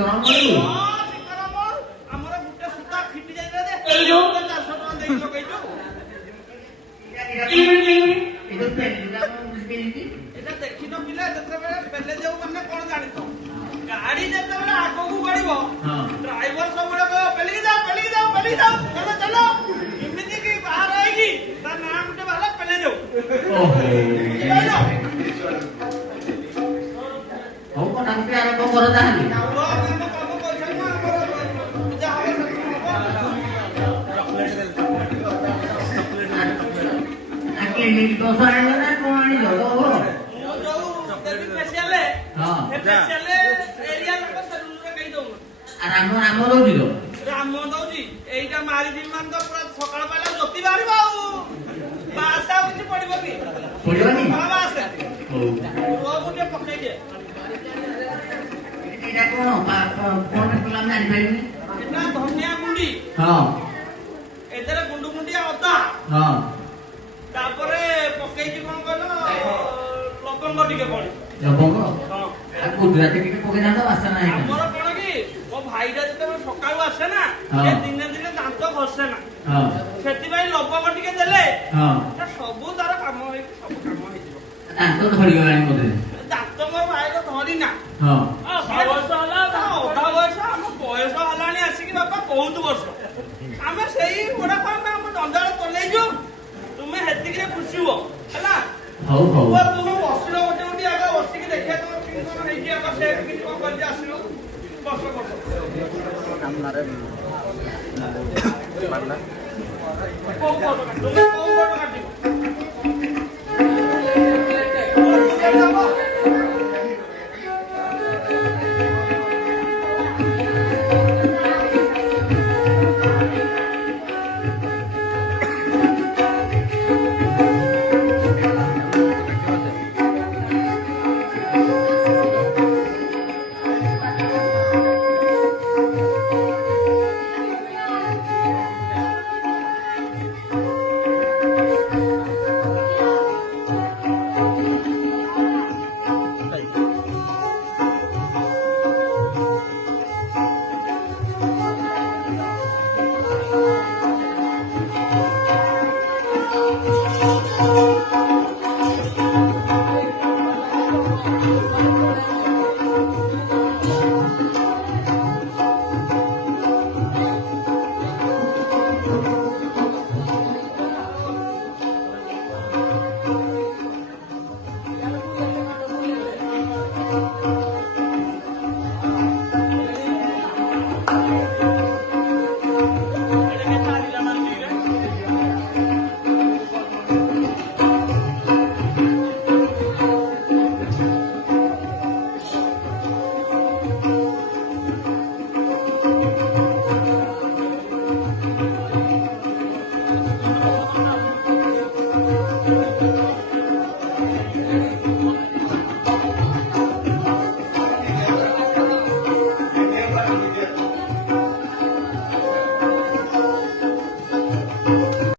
ଶିଖର ଆମର ଗୋଟେ ସୂତା ଫିଟି ଯାଇଥିଲା ଯେ 400 ଟଙ୍କା ଦେଇକି ଲଗେଇଛୁ। এটা ଦେଖିନ ପିଲା ଯେତେବେଳେ ପେଲେ ଯାଉ ମାନେ କଣ ଜାଣିଛ ଗାଡି ଯେତେବେଳେ ଆଗକୁ ବଢିବ ଡ୍ରାଇଭର ସବୁବେଳେ କହିବ ପେଲିକି ଯାଅ ପେଲିକି ଯାଅ ପେଲିକି ଯାଅ ଚାଲ ଚାଲ ଏମିତି କି ବାହାର ହେଇକି ତା ନାଁ ଗୋଟେ ବାହାରିଲା ପେଲେ ଯାଉ। ହଉ କଣ ତାଙ୍କୁ ଆରମ୍ଭ କର ତାହେଲେ। ଦଶ ଆଣିଲ ନା କଣ ଆଣିଲ? ରାମ ଦଉଛି ତ ରାମ ଦଉଛି ଏଇଟା ମାରିବି ମାନେ ତ ପୁରା ସକାଳ ପାଇଲା ଜ୍ୟୋତି ବାହାରିବ ଆଉ ବାସ ଆଉ କିଛି ପଡିବନି ପଡିବନି ବାସ ଗୋଟେ ପକେଇ ଦିଏ। ଏଇଟା କଣ କଣ ଜାଣିପାରିନି। ଏଟା ଧନିଆ ଗୁଣ୍ଡି ଏଥିରେ ଗୁଣ୍ଡୁ ଗୁଣ୍ଡିଆ ଅଦା ତାପରେ ପକେଇଛି କଣ କହିଲ ଲବଙ୍ଗ ଟିକେ ପଡି ଲବଙ୍ଗ ଗୁଜୁରାତି ଟିକେ ପକେଇଥାନ୍ତ ବାସନା ହେଇଥାନ୍ତା। ଆମର କଣ କି ମୋ ଭାଇଟା ଯେତେବେଳେ ସକାଳୁ ଆସେ ନା ଦିନେ ଦିନେ ଦାନ୍ତ ଘଷେ ନା ସେଥିପାଇଁ ଲବଙ୍ଗ ଟିକେ ଦେଲେ ସବୁ ତାର କାମ ହେଇକି ସବୁ କାମ ହେଇଯିବ। ଦାନ୍ତ ଧରିଗଲାଣି ବୋଧେ। ଦାନ୍ତ ମୋ ଭାଇର ଧରିନା ବୟସ ହେଲା ଅଧା ବୟସ ଆମ ବୟସ ହେଲାଣି ଆସିକି ବାପା ବହୁତ ବର୍ଷ ଆମେ ସେଇ ଗୁଡାକ ଆମେ ଆମ ଜଞ୍ଜାଳ ଚଲେଇଛୁ ତୁମେ ହେତିକିରେ ଖୁସି ହୁଅ ହେଲା। ହଉ ହଉ ତୁମେ ବସିଲ ଗୋଟେ ଗୋଟେ ଆଗ ବସିକି ଦେଖିବା ତମର କେମିତି କଣ ହେଇଛି ଆଗ ସେ କେମିତି କଣ କରିକି ଆସିଲ ବସ ବସ।